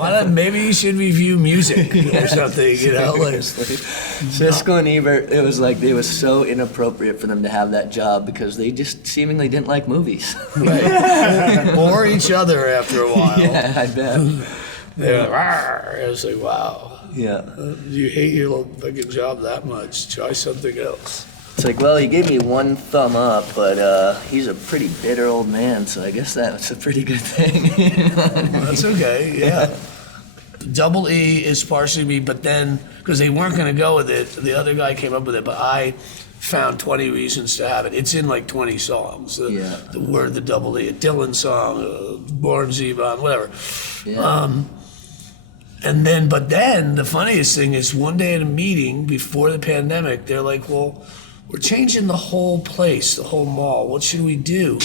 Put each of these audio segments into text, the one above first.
Why not? Maybe you should review music or something, you know? Like, Siskel and Ebert, it was like it was so inappropriate for them to have that job because they just seemingly didn't like movies. right. Or each other after a while. Yeah, I bet. They're like, "Rawr." I was like, wow. Yeah. You hate your fucking job that much. Try something else. It's like, well, he gave me one thumb up, but he's a pretty bitter old man, so I guess that's a pretty good thing. That's okay, yeah. Double E is partially me, but then, because they weren't going to go with it, the other guy came up with it, but I found 20 reasons to have it. It's in like 20 songs. The word, the double E, a Dylan song, Born Zevon, whatever. Yeah. But then the funniest thing is one day at a meeting before the pandemic, they're like, well, we're changing the whole place, the whole mall. What should we do?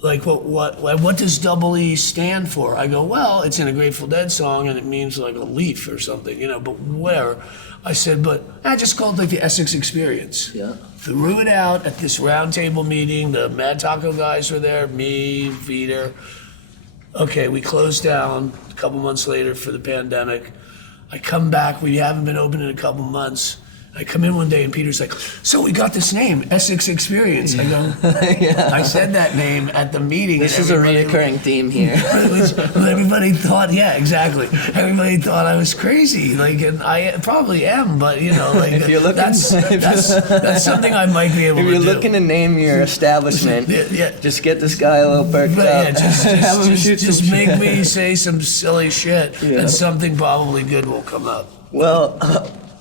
What does double E stand for? I go, well, it's in a Grateful Dead song and it means like a leaf or something, you know, but whatever. I said, but I just called it like the Essex Experience. Yeah. Threw it out at this roundtable meeting. The Mad Taco guys were there, me, Peter. Okay, we closed down a couple months later for the pandemic. I come back, we haven't been open in a couple months. I come in one day and Peter's like, so we got this name, Essex Experience. I go, Yeah. I said that name at the meeting. This is a reoccurring theme here. Everybody thought, yeah, exactly. Everybody thought I was crazy. Like, and I probably am, but you know, like If you're looking- that's something I might be able to do. If you're looking to name your establishment, Yeah. just get this guy a little perked But up. yeah, Have him shoot just some make shit. me say some silly shit, Yeah. and something probably good will come up. Well,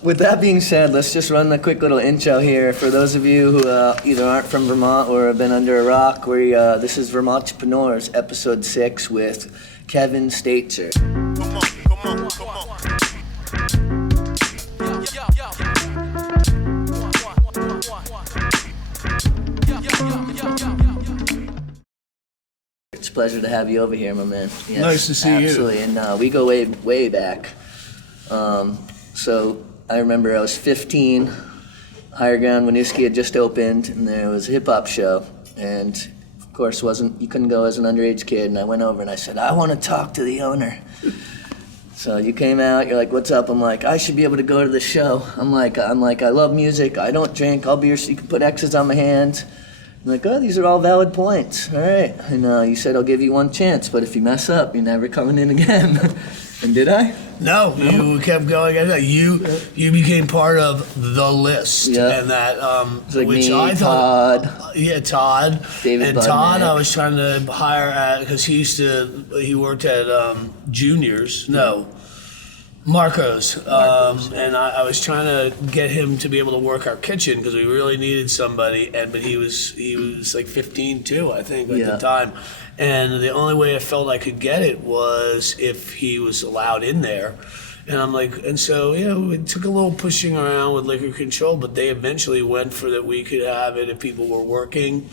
with that being said, let's just run a quick little intro here. For those of you who either aren't from Vermont or have been under a rock, this is Vermontrepreneurs, episode 6 with Kevin Statesir. Come on. It's a pleasure to have you over here, my man. Yes, Nice to see you. absolutely. And we go way back. So I remember I was 15, Higher Ground Winooski had just opened, and there was a hip-hop show. And of course, you couldn't go as an underage kid, and I went over and I said, I want to talk to the owner. So you came out, you're like, what's up? I'm like, I should be able to go to the show. I'm like, I love music, I don't drink, you can put X's on my hands. I'm like, oh, these are all valid points, all right. And you said, I'll give you one chance, but if you mess up, you're never coming in again. And did I? No, you kept going. You became part of the list, Yeah. and that It's like which me, I thought, Todd. Todd, David and Todd, Budnick. I was trying to hire at because he worked at Juniors. No. Marcos. And I was trying to get him to be able to work our kitchen because we really needed somebody, but he was like 15 too, I think, at Yeah. the time. And the only way I felt I could get it was if he was allowed in there. And I'm like, and so, you know, it took a little pushing around with liquor control, but they eventually went for that we could have it if people were working.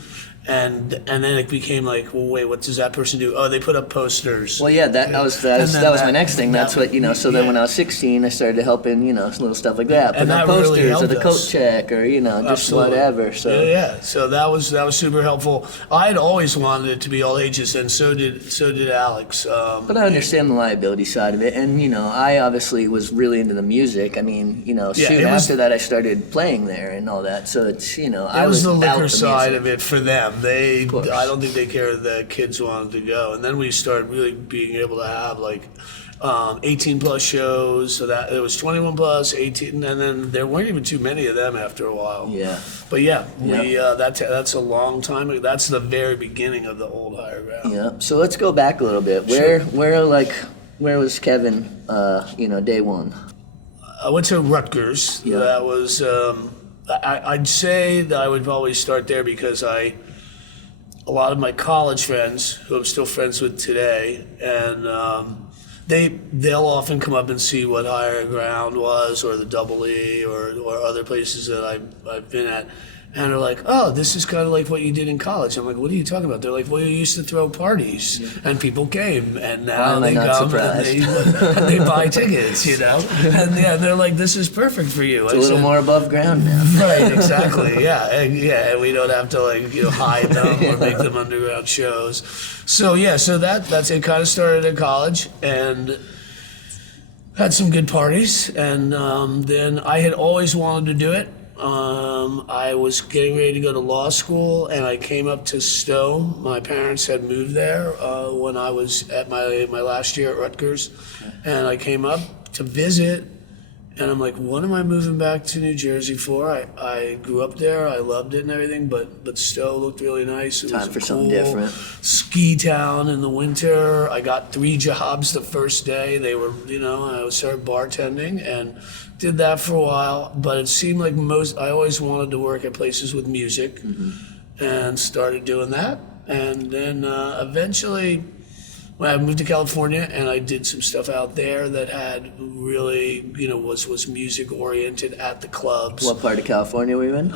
And then it became like, well, wait, what does that person do? Oh, they put up posters. Well, yeah, that was my next thing. That's what, you know, so then when I was 16, I started helping, you know, little stuff like that. Putting up that really posters or the helped coat us. check or, you know, just Absolutely. whatever. So Yeah. So that was super helpful. I had always wanted it to be all ages, and so did Alex. But I understand the liability side of it, and you know, I obviously was really into the music. I mean, you know, soon after that, I started playing there and all that. So it's, you know, I was the about liquor side music. of it for them. course. I don't think they cared that kids wanted to go, and then we started really being able to have like 18 plus shows. So that it was 21 plus, 18, and then there weren't even too many of them after a while. Yeah. But yeah, that's a long time ago. That's the very beginning of the old Higher Ground. Yeah. So let's go back a little bit. Where was Kevin? You know, day one. I went to Rutgers. Yeah. That was, I'd say that I would probably start there because a lot of my college friends, who I'm still friends with today, and they'll often come up and see what Higher Ground was, or the Double E, or other places that I've been at. And they're like, oh, this is kind of like what you did in college. I'm like, what are you talking about? They're like, well, you used to throw parties, and people came, and Why now am I they not come surprised? and they buy tickets, you know? And yeah, they're like, this is perfect for you. It's a little more above ground now. Right, exactly. Yeah, and we don't have to hide them or make them underground shows. So yeah, so that's it. Kind of started at college and had some good parties, and then I had always wanted to do it. I was getting ready to go to law school, and I came up to Stowe. My parents had moved there when I was at my last year at Rutgers, and I came up to visit. And I'm like, what am I moving back to New Jersey for? I grew up there, I loved it and everything, but Stowe looked really nice. It Time was for a something cool different. ski town in the winter. I got 3 jobs the first day. They were, I started bartending and did that for a while. But it seemed like I always wanted to work at places with music, and started doing that. And then eventually, when I moved to California, and I did some stuff out there that had really, was music oriented at the clubs. What part of California were you in?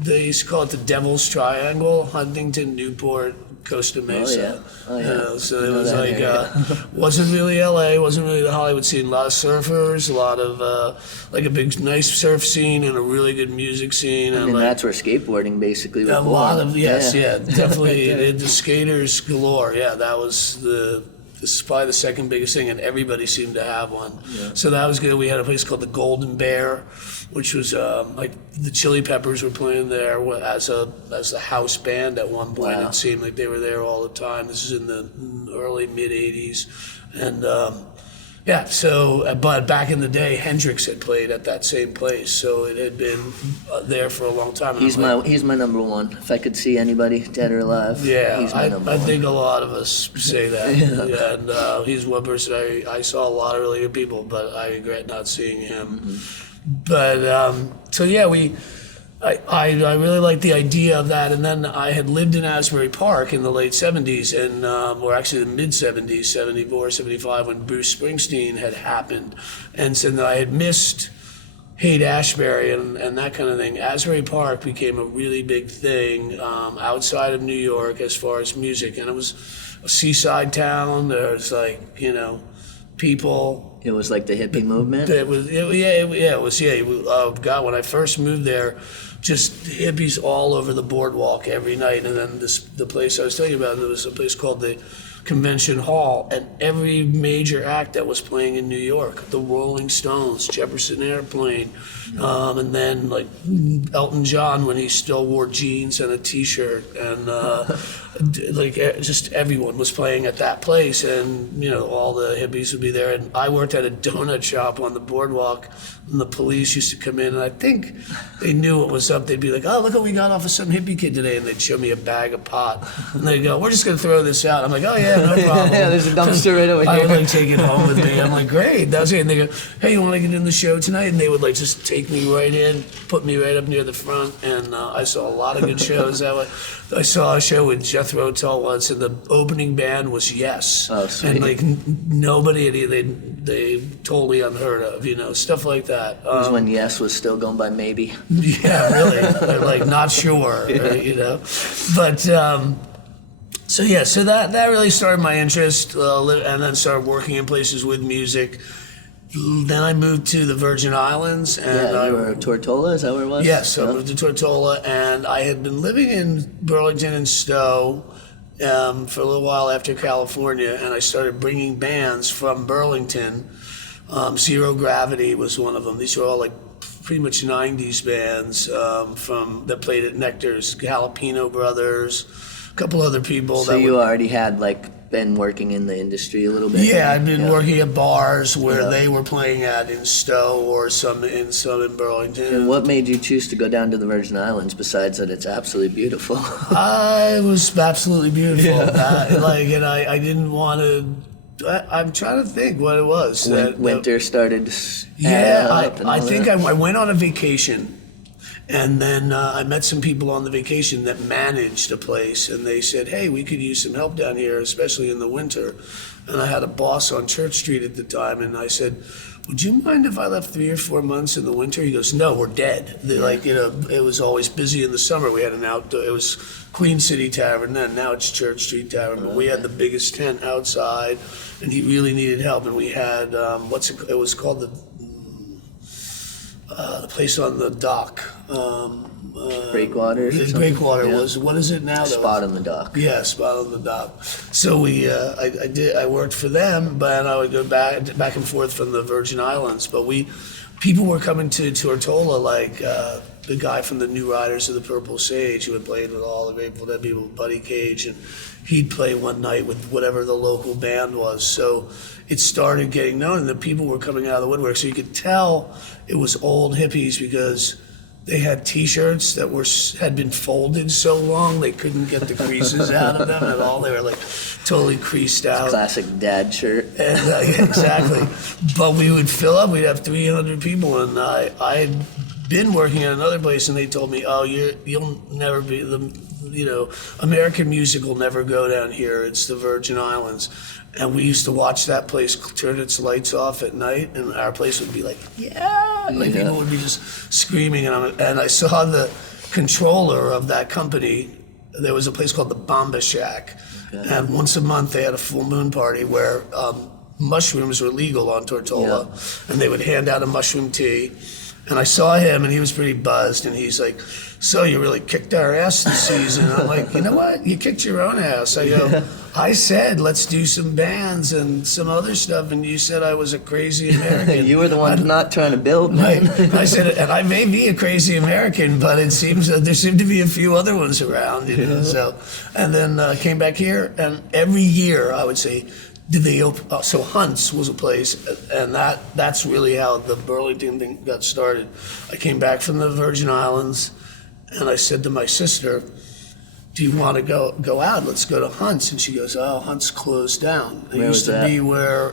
They used to call it the Devil's Triangle: Huntington, Newport, Costa Mesa. Oh yeah. So it know was that wasn't really LA, wasn't really the Hollywood scene. A lot of surfers, a lot of a big, nice surf scene, and a really good music scene. I mean, that's where skateboarding basically was A born. lot of definitely the skaters galore. Yeah, that was this is probably the second biggest thing, and everybody seemed to have one. Yeah. So that was good. We had a place called the Golden Bear, which was like the Chili Peppers were playing there as a house band at one point. Wow. It seemed like they were there all the time. This is in the early mid '80s, and but back in the day, Hendrix had played at that same place, so it had been there for a long time. And He's my number one. If I could see anybody, dead or alive, yeah, he's my number I one. think a lot of us say that. Yeah. And he's one person I saw a lot of really good people, but I regret not seeing him. But I really liked the idea of that. And then I had lived in Asbury Park in the late 70s, and or actually the mid 70s, 74, 75, when Bruce Springsteen had happened. And so I had missed Haight-Ashbury and that kind of thing. Asbury Park became a really big thing outside of New York as far as music. And it was a seaside town. There's people. It was like the hippie movement. God, when I first moved there, just hippies all over the boardwalk every night. And then the place I was telling you about, there was a place called the Convention Hall, and every major act that was playing in New York, the Rolling Stones, Jefferson Airplane, and then Elton John when he still wore jeans and a t-shirt, and just everyone was playing at that place, and all the hippies would be there. And I worked at a donut shop on the boardwalk, and the police used to come in, and I think they knew what was up. They'd be like, oh, look what we got off of some hippie kid today, and they'd show me a bag of pot, and they'd go, we're just going to throw this out. I'm like, oh yeah, no problem. Yeah, there's a dumpster right over I here. would take it home with me. I'm like, great, that's it. And they go, hey, you want to get in the show tonight? And they would just take me right in, put me right up near the front, and I saw a lot of good shows that way. I saw a show with Jethro Tull once, and the opening band was Yes. Oh, sweet. And nobody, they totally unheard of, stuff like that. It was when Yes was still going by Maybe. Yeah, really. They're not sure, But so that really started my interest, and then started working in places with music. Then I moved to the Virgin Islands, and Yeah, you were Tortola, is that where it was? yes, I Yeah. moved to Tortola, and I had been living in Burlington and Stowe for a little while after California, and I started bringing bands from Burlington. Zero Gravity was one of them. These were all pretty much 90s bands that played at Nectar's, Jalapeno Brothers, a couple other people. So you already had been working in the industry a little bit? Yeah, I'd been Yeah. working at bars where Yeah. they were playing at in Stowe or some in Burlington. And what made you choose to go down to the Virgin Islands besides that it's absolutely beautiful? It was absolutely beautiful. And I didn't want to. I'm trying to think what it was. Winter started. Yeah, up and I all think that. I went on a vacation, And then I met some people on the vacation that managed a place, and they said, hey, we could use some help down here, especially in the winter. And I had a boss on Church Street at the time, and I said, would you mind if I left 3 or 4 months in the winter? He goes, no, we're dead. Like, you know, it was always busy in the summer. We had an outdoor, it was Queen City Tavern then, now it's Church Street Tavern. But we had the biggest tent outside, and he really needed help. And we had, it was called the place on the dock. Breakwaters or something? Breakwater Yeah. was, what is it now? Spot on the dock. Yeah, Spot on the dock. So I worked for them, but I would go back and forth from the Virgin Islands. But people were coming to Tortola, like the guy from the New Riders of the Purple Sage, who had played with all the Grateful Dead people, Buddy Cage, and he'd play one night with whatever the local band was. So it started getting known, and the people were coming out of the woodwork. So you could tell it was old hippies because they had T-shirts that had been folded so long they couldn't get the creases out of them at all. They were like totally creased out. Classic dad shirt. And, exactly. But we would fill up. We'd have 300 people, and I had been working at another place, and they told me, "Oh, you'll never be American music will never go down here. It's the Virgin Islands." And we used to watch that place turn its lights off at night, and our place would be like, yeah, like people would be just screaming. And I saw the controller of that company. There was a place called the Bomba Shack, and once a month they had a full moon party where mushrooms were legal on Tortola, and they would hand out a mushroom tea. And I saw him, and he was pretty buzzed, and he's like, so you really kicked our ass this season. And I'm like, you know what? You kicked your own ass. I go, I said, let's do some bands and some other stuff, and you said I was a crazy American. You were the one not trying to build, man. Right. I said, and I may be a crazy American, but it seems that there seem to be a few other ones around, you know. So, and then came back here, and every year I would say, did they open? So Hunt's was a place, and that's really how the Burlington thing got started. I came back from the Virgin Islands, and I said to my sister, do you want to go out? Let's go to Hunt's. And she goes, oh, Hunt's closed down. It Where used was to that? be where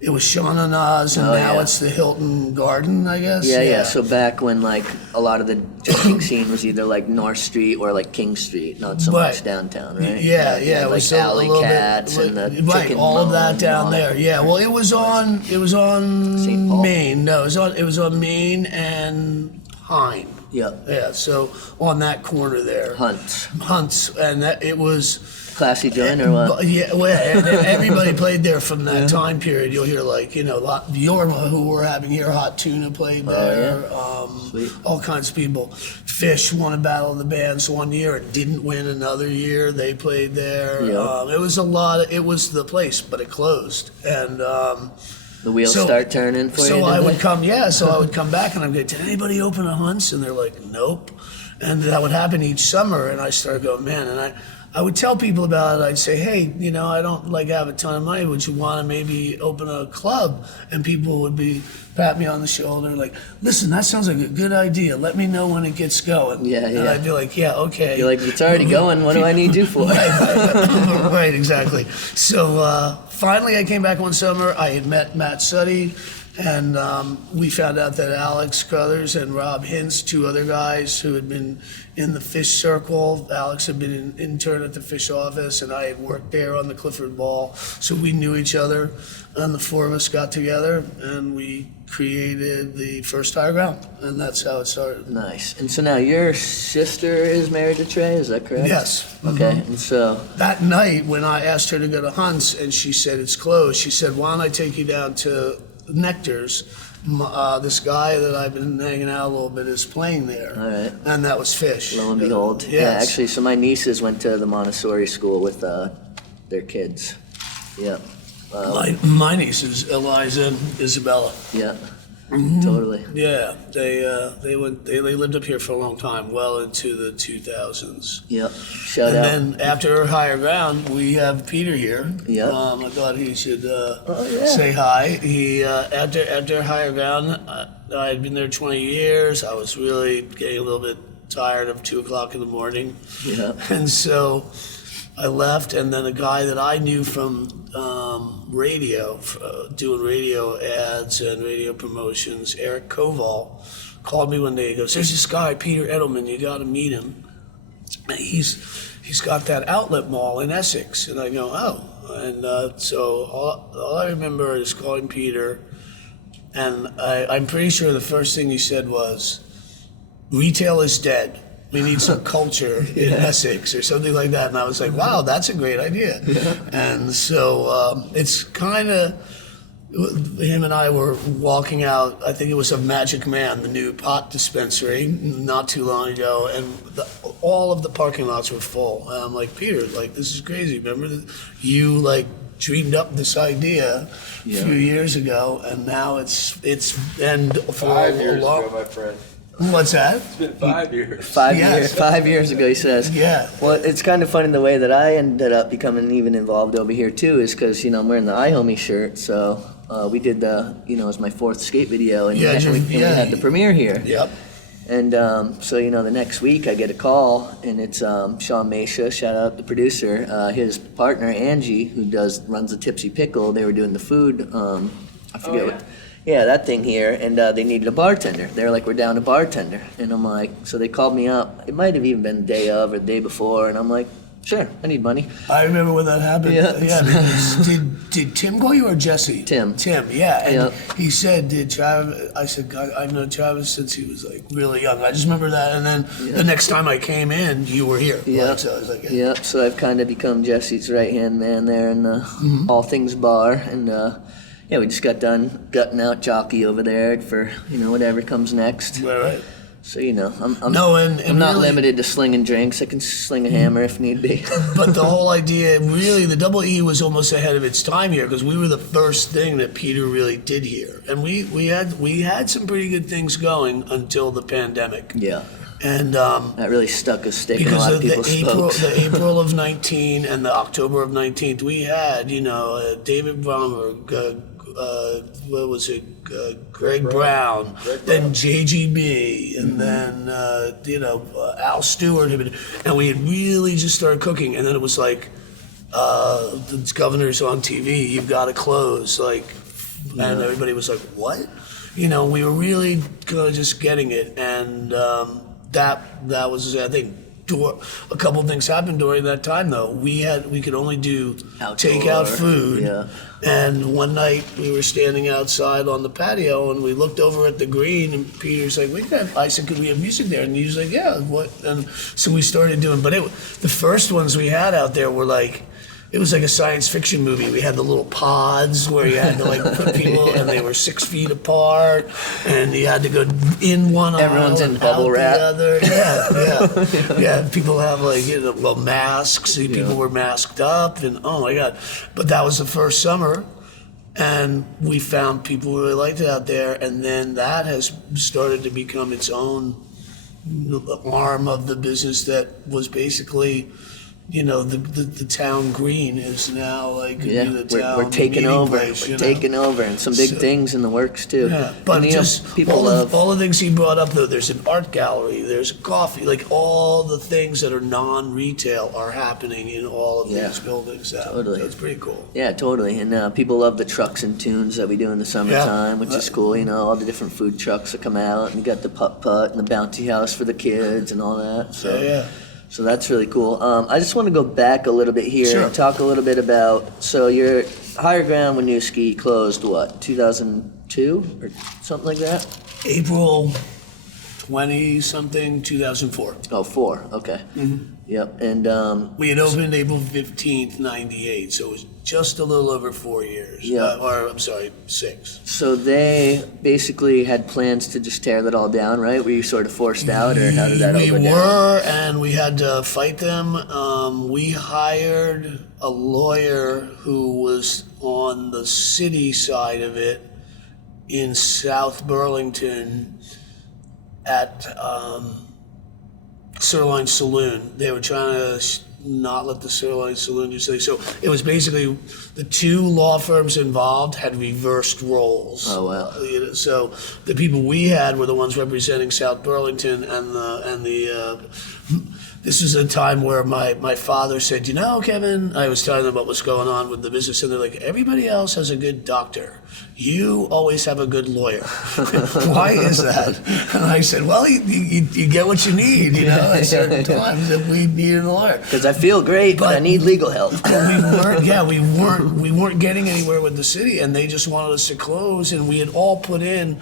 it was Sean and Oz, and Oh, now yeah. it's the Hilton Garden, I guess. Yeah. So back when like a lot of the drinking scene was either like North Street or like King Street, not so Right. much downtown, right? Yeah, Like it was still Alley a little Cats bit, and the right, Chicken all of Bone that and down all there. that. Yeah, well, it was on St. Paul? Main. No, it was on Main and Pine. Yep. Yeah, so on that corner there, Hunt's. and it was. Classy joint or what? Yeah, well, and everybody played there from that time period. You'll hear like, Yorma, who we're having here, Hot Tuna played there. Sweet. All kinds of people. Fish won a Battle of the Bands one year. It didn't win another year. They played there. Yeah. It was it was the place, but it closed. And The wheels so- start turning for you. so I didn't would they? come back and I'd go, did anybody open a Hunt's? And they're like, nope. And that would happen each summer, and I started going, man, and I would tell people about it. I'd say, hey, I don't have a ton of money. Would you want to maybe open a club? And people would pat me on the shoulder like, listen, that sounds like a good idea. Let me know when it gets going. Yeah, And yeah. I'd be like, yeah, okay. You're like, it's already going. What do I need you for? Right, exactly. So finally I came back one summer. I had met Matt Suddy, and we found out that Alex Crothers and Rob Hintz, two other guys who had been in the fish circle. Alex had been an intern at the fish office, and I had worked there on the Clifford Ball. So we knew each other, and the four of us got together, and we created the first Higher Ground, and that's how it started. Nice. And so now your sister is married to Trey, is that correct? Yes. Okay, and so, That night, when I asked her to go to Hunt's, and she said it's closed, she said, why don't I take you down to Nectar's? This guy that I've been hanging out a little bit is playing there. All right. And that was Fish. lo and behold. Yeah, Yes. actually, so my nieces went to the Montessori school with their kids. Yep. My nieces, Eliza and Isabella. Yep. Mm-hmm. Totally. Yeah, they lived up here for a long time, well into the 2000s. Yep. Shout And out. then after Higher Ground, we have Peter here. Yeah. I thought he should yeah. say hi. He after Higher Ground, I had been there 20 years. I was really getting a little bit tired of 2 o'clock in the morning, Yeah. and so I left. And then a guy that I knew from radio, doing radio ads and radio promotions, Eric Koval, called me one day. He goes, "There's this guy, Peter Edelman. You got to meet him. He's got that outlet mall in Essex." And I go, "Oh." And so all I remember is calling Peter, and I'm pretty sure the first thing he said was, "Retail is dead. We need some culture in Essex," or something like that. And I was like, "Wow, that's a great idea." And so it's kind of, him and I were walking out, I think it was of Magic Man, the new pot dispensary, not too long ago, and all of the parking lots were full. And I'm like, "Peter, like, this is crazy. Remember that you like dreamed up this idea a few years ago, and now it's and for 5 a years long, ago, my friend. What's that?" It's been 5 years. 5 Yes. years. 5 years ago, he says. Yeah. Well, it's kind of funny the way that I ended up becoming even involved over here too, is because I'm wearing the iHomie shirt, so we did the it was my 4th skate video, and, Yeah, we had the premiere here. Yep. And so the next week I get a call, and it's Sean Mesha, shout out the producer, his partner Angie, who runs the Tipsy Pickle. They were doing the food. I forget what. Yeah, that thing here, and they needed a bartender. They were like, "We're down a bartender," and I'm like, so they called me up. It might have even been the day of or the day before, and I'm like, "Sure, I need money." I remember when that happened. Yeah. Because did Tim call you or Jesse? Tim. Tim, yeah. And Yeah. he said, "Did Travis?" I said, "God, I've known Travis since he was like really young." I just remember that. And then the next time I came in, you were here. Yeah. Like, so I was like, Yep. So I've kind of become Jesse's right hand man there in the All Things Bar, and we just got done gutting out Jockey over there for whatever comes next. Right. So I'm No, and I'm not really- limited to slinging drinks. I can sling a hammer if need be. But the whole idea, really, the Double E was almost ahead of its time here because we were the first thing that Peter really did here, and we had some pretty good things going until the pandemic. Yeah. And That really stuck a stick in a because lot of of people's spokes. the April of 19 and the October of 19, we had, David Bromberg, what was it, Greg Brown, then JGB, and then, Al Stewart, and we had really just started cooking, and then it was like, the governor's on TV, you've got to close, and everybody was like, what? We were really kind of just getting it, and that was, I think, a couple of things happened during that time though. We could only do Outdoor, takeout food. yeah. And one night we were standing outside on the patio and we looked over at the green and Peter's like, I said, "Could we have music there?" And he was like, "Yeah, what?" And so we started doing, but the first ones we had out there were like, it was like a science fiction movie. We had the little pods where you had to like put people, and they were 6 feet apart, and you had to go in one Everyone's aisle in and bubble out wrap. the other. Yeah. People have like masks. People were masked up, and oh my god! But that was the first summer, and we found people really liked it out there, and then that has started to become its own arm of the business that was basically. The town green is now like Yeah, the town we're taking meeting over. place, We're taking over, and some big things in the works too. Yeah, but And, just people all, love. all the things he brought up though. There's an art gallery. There's coffee. Like all the things that are non-retail are happening in all of these buildings now. Totally. So it's pretty cool. Yeah, totally. And people love the trucks and tunes that we do in the summertime, which is cool. All the different food trucks that come out, and you got the putt-putt and the bouncy house for the kids and all that. So, Yeah. So that's really cool. I just want to go back a little bit here Sure. and talk a little bit about, so your Higher Ground Winooski closed, what, 2002 or something like that? April 20-something, 2004. Oh, 4, okay. Yep, and We had opened April 15th, 98, so it was just a little over 4 years. Yeah. Or, I'm sorry, 6. so they basically had plans to just tear that all down, right? Were you sort of forced out, or how did that all We go down? were, and we had to fight them. We hired a lawyer who was on the city side of it in South Burlington at Sirloin Saloon. They were trying to not let the Sirloin Saloon do something. So it was basically the two law firms involved had reversed roles. Oh, wow. So the people we had were the ones representing South Burlington, and this is a time where my father said, you know, Kevin, I was telling them about what's going on with the business, and they're like, everybody else has a good doctor. You always have a good lawyer. Why is that? And I said, well, you get what you need, you know, at certain times that we need a lawyer. Because I feel great, but I need legal help. we weren't getting anywhere with the city, and they just wanted us to close, and we had all put in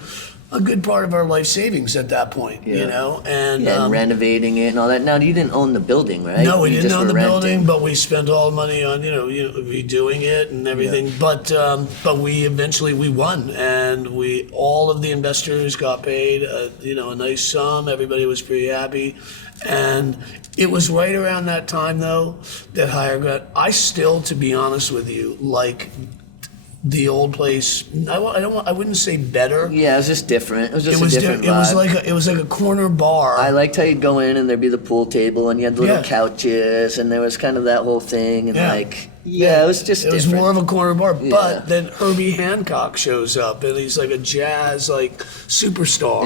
a good part of our life savings at that point, you know, and renovating it and all that. Now, you didn't own the building, right? no, we You didn't just own the were renting. building, but we spent all the money on, redoing it and everything. But we eventually won, and all of the investors got paid, a nice sum. Everybody was pretty happy, and it was right around that time though that Higher Ground. I still, to be honest with you, like the old place. I wouldn't say better. Yeah, it was just different. It was just a different It was vibe. it was like a corner bar. I liked how you'd go in and there'd be the pool table and you had the little Yeah. couches and there was kind of that whole thing and Yeah. it was just It was different. more of a corner bar, Yeah. but then Herbie Hancock shows up, and he's like a jazz superstar,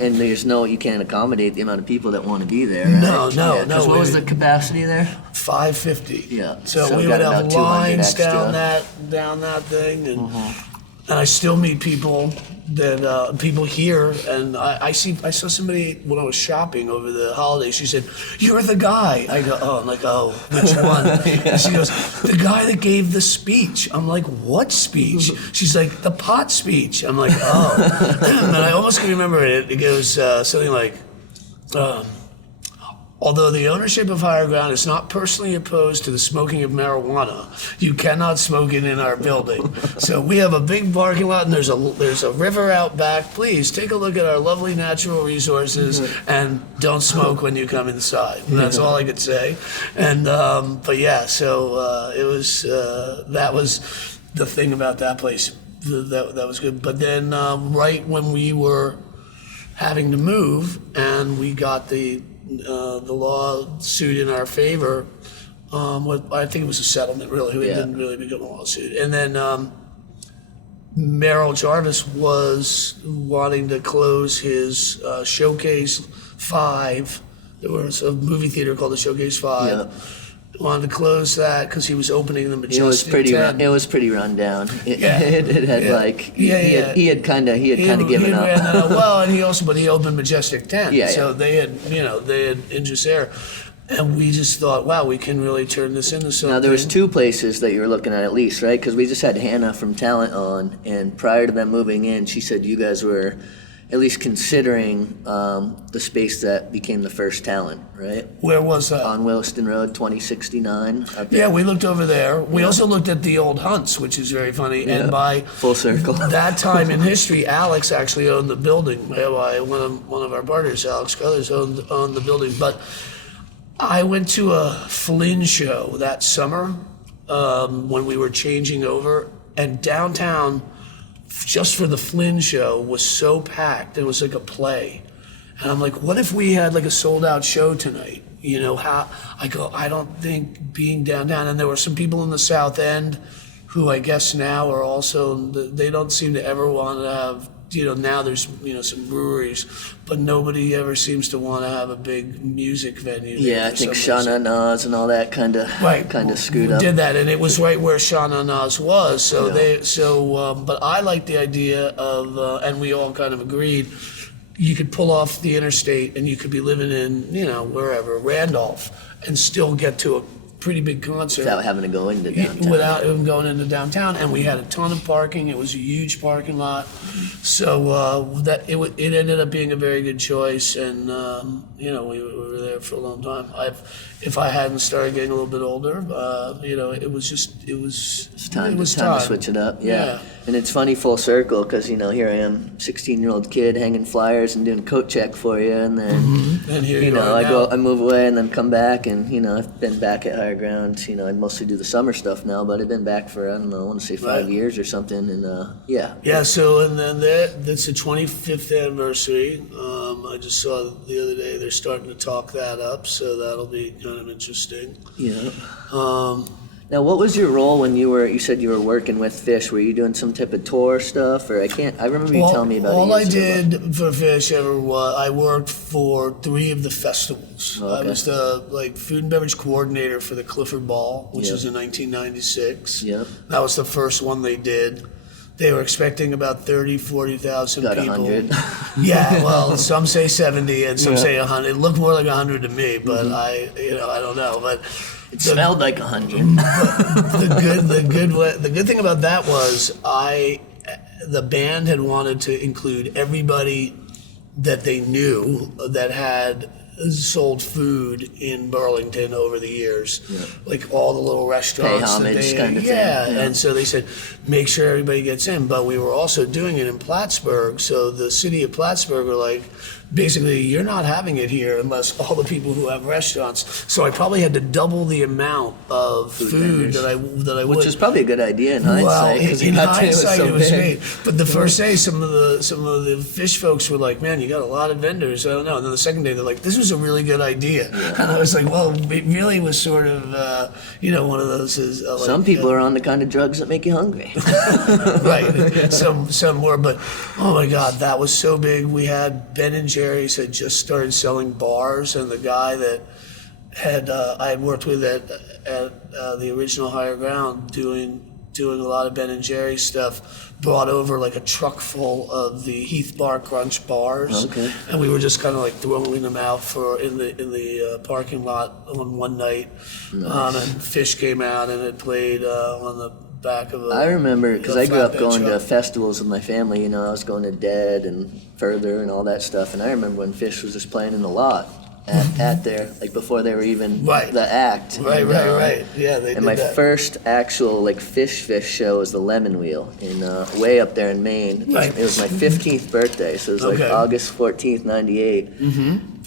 and there's you can't accommodate the amount of people that want to be there. No, right? no, Yeah, 'cause no, what was we- the capacity there? 550. Yeah, So so we got would have about 200 lines extra. down that thing, and I still meet people that people here, and I saw somebody when I was shopping over the holidays. She said, "You're the guy." I go, "Oh," I'm like, "Oh, which one?" And she goes, "The guy that gave the speech." I'm like, "What speech?" She's like, "The pot speech." I'm like, "Oh," and I almost can remember it. It goes something like. Although the ownership of Higher Ground is not personally opposed to the smoking of marijuana, you cannot smoke it in our building. So we have a big parking lot, and there's a river out back. Please take a look at our lovely natural resources, and don't smoke when you come inside. And that's all I could say. And but yeah, so it was that was the thing about that place. That was good. But then right when we were having to move, and we got the lawsuit in our favor. I think it was a settlement, really. It didn't really become a lawsuit. And then Merrill Jarvis was wanting to close his Showcase 5. There was a movie theater called the Showcase 5. Yeah. Wanted to close that because he was opening the Majestic It was pretty. 10. It was pretty run down. It had he had kind of given up. ran that out well, and he opened Majestic 10. Yeah, So yeah. they had interest there, and we just thought, wow, we can really turn this into something. Now there was 2 places that you were looking at least, right? Because we just had Hannah from Talent on, and prior to them moving in, she said you guys were at least considering the space that became the first Talent, right? Where was that? On Williston Road, 2069. up there. Yeah, we looked over there. We also looked at the old Hunts, which is very funny. Yeah. And by Full circle. that time in history, Alex actually owned the building. One of our partners, Alex Crothers, owned the building. But I went to a Flynn show that summer when we were changing over, and downtown, just for the Flynn show, was so packed. It was like a play. And I'm like, what if we had like a sold out show tonight? I don't think being downtown, and there were some people in the South End who I guess now are also, they don't seem to ever want to have, now there's, some breweries, but nobody ever seems to want to have a big music venue. there Yeah, I for think some reason. Shauna Nas and all that kind of screwed We up. did that, and it was right where Shauna Nas was. But I liked the idea of, and we all kind of agreed, you could pull off the interstate and you could be living in, wherever, Randolph, and still get to a pretty big concert. Without having to go into downtown. Without even going into downtown, and we had a ton of parking. It was a huge parking lot, so it ended up being a very good choice, and we were there for a long time. If I hadn't started getting a little bit older, it was It's time to time. switch it up. Yeah. Yeah. And it's funny full circle because, here I am, 16-year-old kid hanging flyers and doing coat check for you. And then, And here you are I now. I move away and then come back. And, I've been back at Higher Ground. I mostly do the summer stuff now, but I've been back for, I want to say 5 Right. years or something. And, yeah. Yeah, so and then that's the 25th anniversary. I just saw the other day they're starting to talk that up, so that'll be kind of interesting. Yeah. Now, what was your role when you said you were working with Fish? Were you doing some type of tour stuff, or I remember you telling me about it. All I years ago, did for Fish ever was I worked for 3 of the festivals. Okay. I was the food and beverage coordinator for the Clifford Ball, which Yeah. was in 1996. Yeah. That was the first one they did. They were expecting about 40,000 Got people. 100. Yeah, well, some say 70 and some Yeah. say 100. It looked more like 100 to me, but I don't know. But It smelled like 100. the good thing about that was the band had wanted to include everybody that they knew that had sold food in Burlington over the years, like all the little restaurants. Pay homage kind of thing. Yeah, Yeah. and so they said, make sure everybody gets in. But we were also doing it in Plattsburgh, so the city of Plattsburgh were like, basically, you're not having it here unless all the people who have restaurants. So I probably had to double the amount of food vendors. that I would. Which is probably a good idea in Well, hindsight, because in it hindsight, it was big. great. But the first day, some of the Fish folks were like, "Man, you got a lot of vendors." I don't know. And then the second day, they're like, "This was a really good idea." And I was like, "Well, it really was sort of, one of those." Some people are on the kind of drugs that make you hungry. Right. Some were, but oh my God, that was so big. We had Ben and Jerry's had just started selling bars, and the guy that I had worked with at the original Higher Ground doing a lot of Ben and Jerry's stuff brought over like a truck full of the Heath Bar Crunch bars, Okay. and we were just kind of like throwing them out in the parking lot on one night, and Fish came out and it played on the back of a. I remember, because I grew up flatbed going to truck. festivals with my family, I was going to Dead and Further and all that stuff, and I remember when Fish was just playing in the lot at there, like before they were even Right. the act. Right, And, right. Yeah, they And did my that. first actual Fish show was the Lemon Wheel in way up there in Maine. Right. It was my 15th birthday, so it was Okay. August 14th, 98.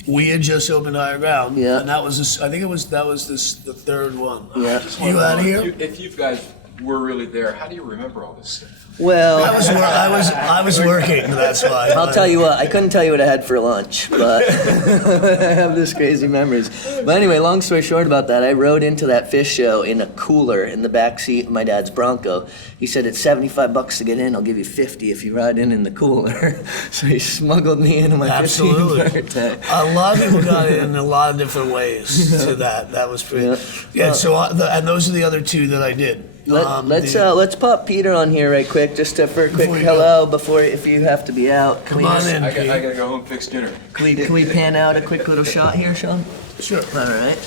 We had just opened Higher Ground, Yeah. and that was the third one. Yeah. You out of here? If you guys were really there, how do you remember all this stuff? Well, I was working. That's why. I'll tell you what, I couldn't tell you what I had for lunch, but I have this crazy memories. But anyway, long story short about that, I rode into that Fish show in a cooler in the back seat of my dad's Bronco. He said, it's $75 to get in, I'll give you 50 if you ride in the cooler. So he smuggled me into my 15th Absolutely. birthday. A lot of people got it in a lot of different ways to that. That was pretty. Yeah. So and those are the other 2 that I did. Let's pop Peter on here right quick, just for a quick Before you hello before if you have to be out. Come on in. I gotta go home and fix dinner. Can we pan out a quick little shot here, Sean? Sure. All right.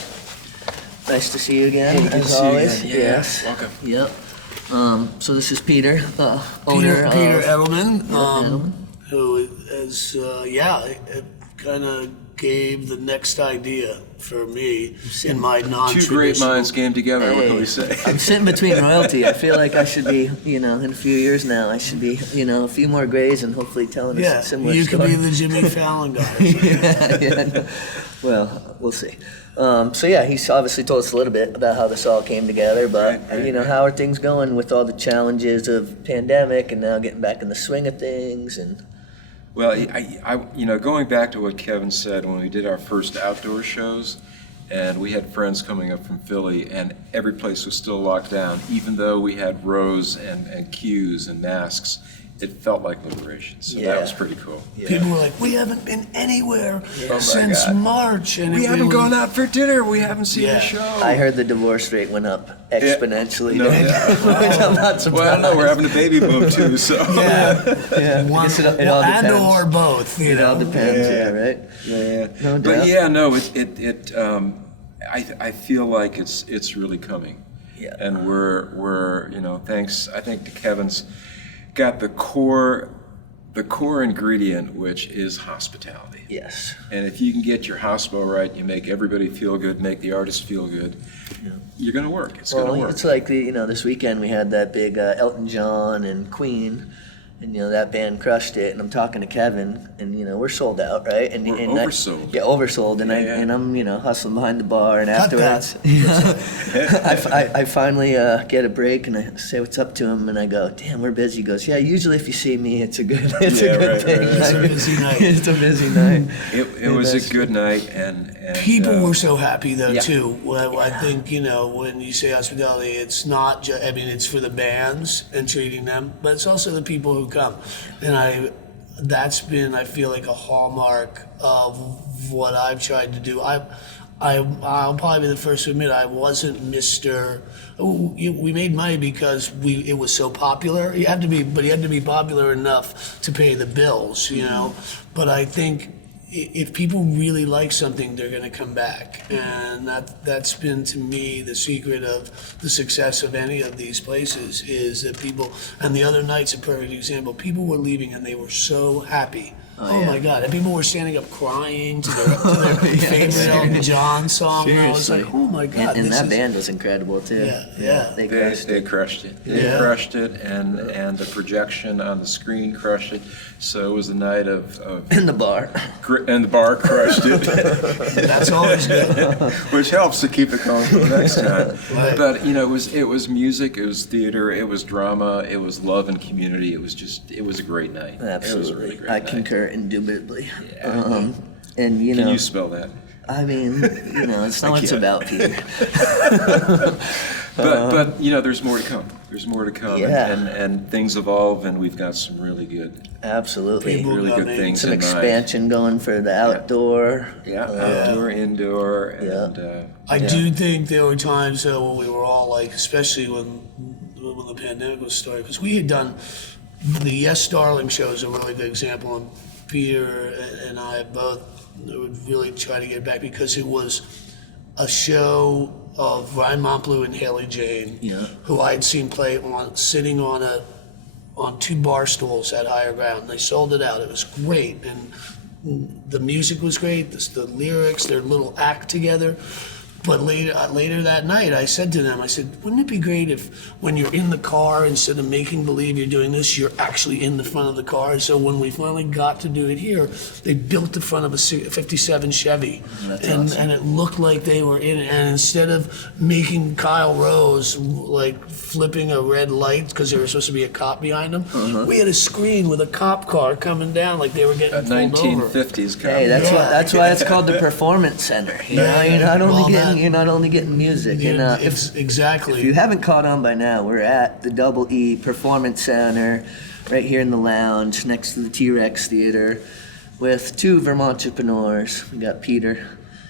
Nice to see you again, Good to as see you always. again. Yeah, Yes. welcome. Yep. So this is Peter, owner Peter of Edelman, Edelman. who is it kind of gave the next idea for me in my non-traditional. Two great minds came together, what can we say? I'm sitting between royalty. I feel like I should be, in a few years now, I should be, a few more grays and hopefully telling Yeah, a similar you could story. be the Jimmy Fallon guy. No. Well, we'll see. So yeah, he's obviously told us a little bit about how this all came together, but Right. how are things going with all the challenges of pandemic and now getting back in the swing of things and Well, going back to what Kevin said, when we did our first outdoor shows, and we had friends coming up from Philly, and every place was still locked down, even though we had rows and queues and masks, it felt like liberation. So that was pretty cool. People were like, we haven't been anywhere my since God. March. And We it haven't really- gone out for dinner. We haven't seen Yeah. a show. I heard the divorce rate went up exponentially. No during- doubt. which I'm not surprised. Well, no, we're having a baby boom too, so. Yeah. Yeah, I One, guess it all and depends. or both, It all depends, right? Yeah. No doubt. But yeah, no, I feel like it's really coming. Yeah. And we're thanks, I think to Kevin's got the core ingredient, which is hospitality. Yes. And if you can get your hospital right, you make everybody feel good, make the artist feel good, you're gonna work. It's gonna work. It's like this weekend we had that big Elton John and Queen, and that band crushed it. And I'm talking to Kevin, and we're sold out, right? And We're and oversold. Oversold. And Yeah. I'm hustling behind the bar, and Cut afterwards, I finally get a break, and I say what's up to him, and I go, "Damn, we're busy." He goes, "Yeah, usually if you see me, it's a good Yeah, thing. right. It's a busy night. It's a busy night. It was a good night, and And, People were so happy though yeah. too. Well, I think when you say hospitality, it's not just. I mean, it's for the bands and treating them, but it's also the people who come. And that's been, I feel like, a hallmark of what I've tried to do. I'll probably be the first to admit I wasn't Mr. We made money because it was so popular. You have to be popular enough to pay the bills, But I think if people really like something, they're going to come back, and that's been to me the secret of the success of any of these places is that people. And the other night's a perfect example. People were leaving and they were so happy. Oh my God! And people were standing up crying to their favorite Elton John song. And I was like, oh my God! And that band was incredible too. Yeah. They crushed They it. crushed it. They crushed it, and the projection on the screen crushed it. So it was a night of In the bar. and the bar crushed it, That's always good. which helps to keep it going for the next time. Right. But it was music, it was theater, it was drama, it was love and community. It was a great night. Absolutely. It was a really great I night. concur indubitably. Yeah. And Can you spell that? I mean, it's not what it's can't. about, Peter. But there's more to come. There's more to come, Yeah. and things evolve, and we've got some really good Absolutely. People- really good I mean, things Some in mind. expansion going for the outdoor. Outdoor, indoor, and I do think there were times though when we were all like, especially when the pandemic was starting, because we had done the Yes Darling show is a really good example, and Peter and I both would really try to get back because it was a show of Ryan Montbleu and Haley Jane, who I had seen play sitting on two bar stools at Higher Ground. They sold it out. It was great, and the music was great. The lyrics, their little act together. But later that night, I said to them, wouldn't it be great if when you're in the car, instead of making believe you're doing this, you're actually in the front of the car? And so when we finally got to do it here, they built the front of a 57 Chevy. And it looked like they were in it. And instead of making Kyle Rose like flipping a red light because there was supposed to be a cop behind them, we had a screen with a cop car coming down like they were getting pulled over. 1950s kind Hey, of. that's why it's called the Performance Center. You're not only getting music. And Exactly. if you haven't caught on by now, we're at the Double E Performance Center, right here in the lounge next to the T-Rex Theater, with two Vermontrepreneurs. We got Peter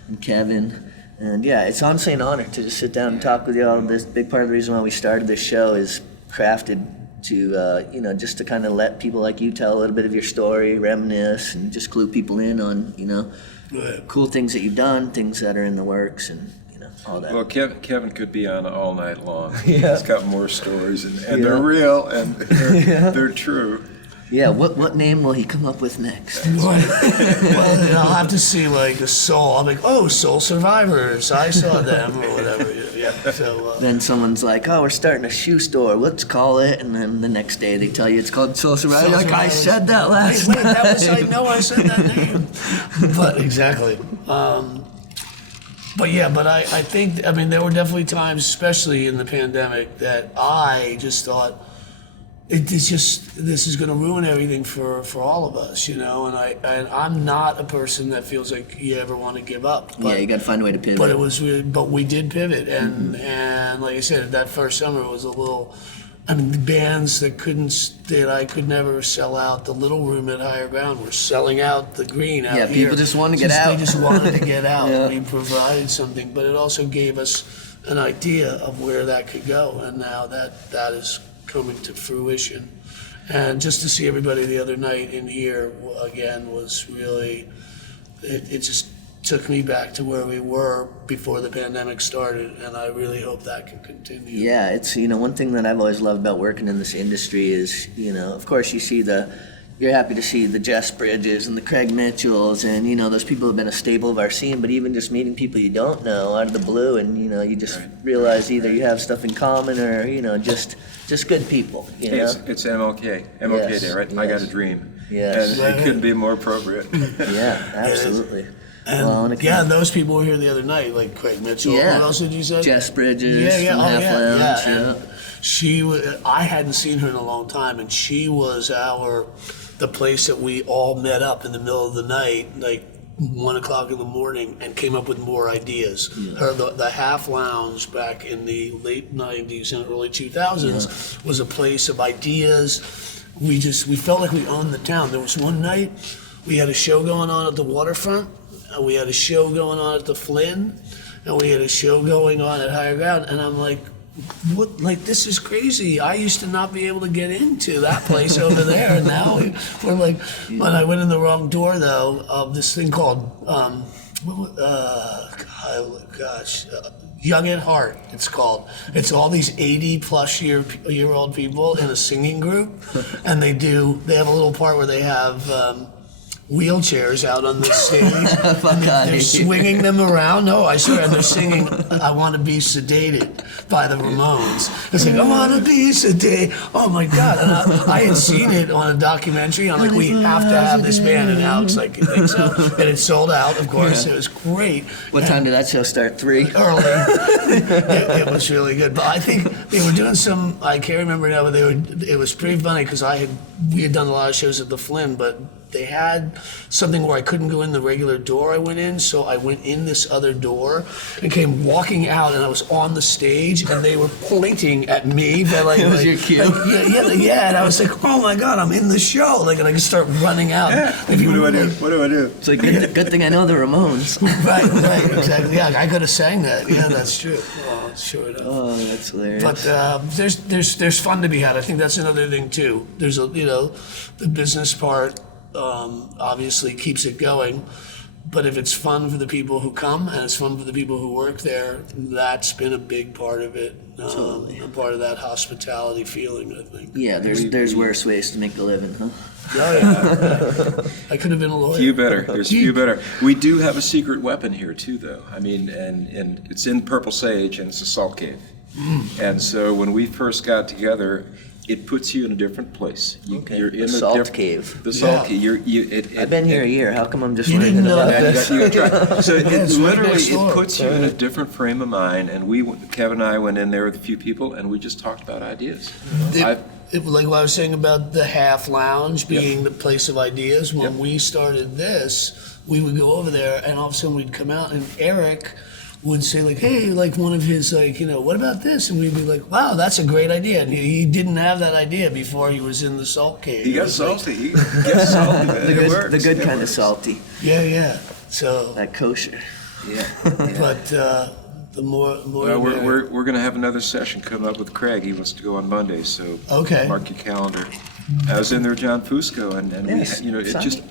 and Kevin. And it's honestly an honor to just sit down and talk with you all. This big part of the reason why we started this show is crafted to, just to kind of let people like you tell a little bit of your story, reminisce, and just clue people in on, cool things that you've done, things that are in the works, and, all that. Well, Kevin could be on all night long. He's got more stories, and they're real, and they're true. Yeah, what name will he come up with next? Well, I'll have to see like a Soul. I'm like, oh, Soul Survivors. I saw them or whatever. Yeah. So. Then someone's like, oh, we're starting a shoe store. Let's call it. And then the next day they tell you it's called Soul Survivor. You're like, I said that last Wait, night. that was, I know I said that name. But exactly. But I think, there were definitely times, especially in the pandemic, that I just thought, this is going to ruin everything for all of us, And I'm not a person that feels like you ever want to give up. But, You got to find a way to pivot. But but we did pivot, and like I said, that first summer was a little. The bands that I could never sell out the little room at Higher Ground were selling out the green out here. People just wanted to get out. They just wanted to get out. We provided something, but it also gave us an idea of where that could go, and now that is coming to fruition. And just to see everybody the other night in here again was really, it just took me back to where we were before the pandemic started, and I really hope that can continue. Yeah, it's, one thing that I've always loved about working in this industry is, of course you're happy to see the Jess Bridges and the Craig Mitchells and, those people have been a staple of our scene, but even just meeting people you don't know out of the blue and, you just realize either you have stuff in common or, just good people, It's MLK Day, right? I got a dream. Yes. And it couldn't be more appropriate. Yeah, absolutely. And those people were here the other night, like Craig Mitchell. Yeah. What else did you say? Jess Bridges Yeah, from oh, Half yeah, Lounge. yeah. And she was, I hadn't seen her in a long time, and she was the place that we all met up in the middle of the night, like 1 o'clock in the morning and came up with more ideas. Or the Half Lounge back in the late 90s and early 2000s was a place of ideas. We felt like we owned the town. There was one night we had a show going on at the waterfront, and we had a show going on at the Flynn, and we had a show going on at Higher Ground, and I'm like, what, like, this is crazy. I used to not be able to get into that place over there, and now we're like, when I went in the wrong door though, of this thing called, Young at Heart, it's called. It's all these 80-plus-year-old people in a singing group, and they have a little part where they have wheelchairs out on the stage, and they're swinging them around. No, I swear, and they're singing "I Want to Be Sedated" by the Ramones. It's like, I want to be sedated. Oh my God! And I had seen it on a documentary. I'm like, we have to have this band, and Alex like, you think so? And it sold out, of course. It was great. What time did that show start? 3? Early. it was really good. But I think they were doing some, I can't remember now, but it was pretty funny because we had done a lot of shows at the Flynn, but they had something where I couldn't go in the regular door I went in, so I went in this other door and came walking out, and I was on the stage, and they were pointing at me. But like, it was your cue. Yeah, and I was like, oh my God, I'm in the show. Like, and I could start running out. What do I do? What do I do? It's like, good thing I know the Ramones. Right, exactly. Yeah, I could have sang that. Yeah, that's true. Oh, sure enough. Oh, that's hilarious. But there's fun to be had. I think that's another thing too. There's the business part. Obviously keeps it going, but if it's fun for the people who come and it's fun for the people who work there, that's been a big part of it. Totally. A part of that hospitality feeling, I think. Yeah, there's worse ways to make a living, huh? Oh, yeah. I could have been a lawyer. There's few better. We do have a secret weapon here too, though. I mean, and it's in Purple Sage, and it's a salt cave. And so when we first got together, it puts you in a different place. You're in the salt cave. The salt cave. I've been here a year. How come I'm just You learning didn't know about that? this? You gotta try. So it's right literally, next door. it puts you in a different frame of mind. And Kevin and I went in there with a few people, and we just talked about ideas. Like what I was saying about the Half Lounge being the place of ideas. When we started this, we would go over there, and all of a sudden we'd come out, and Eric would say like, hey, like one of his what about this? And we'd be like, wow, that's a great idea. And he didn't have that idea before he was in the salt cave. He got salty. He gets salty. Man. The good kind of salty. Yeah. So, That kosher. Yeah. but the more. Well, we're going to have another session coming up with Craig. He wants to go on Monday, so Okay. mark your calendar. I was in there, John Fusco, and Yes.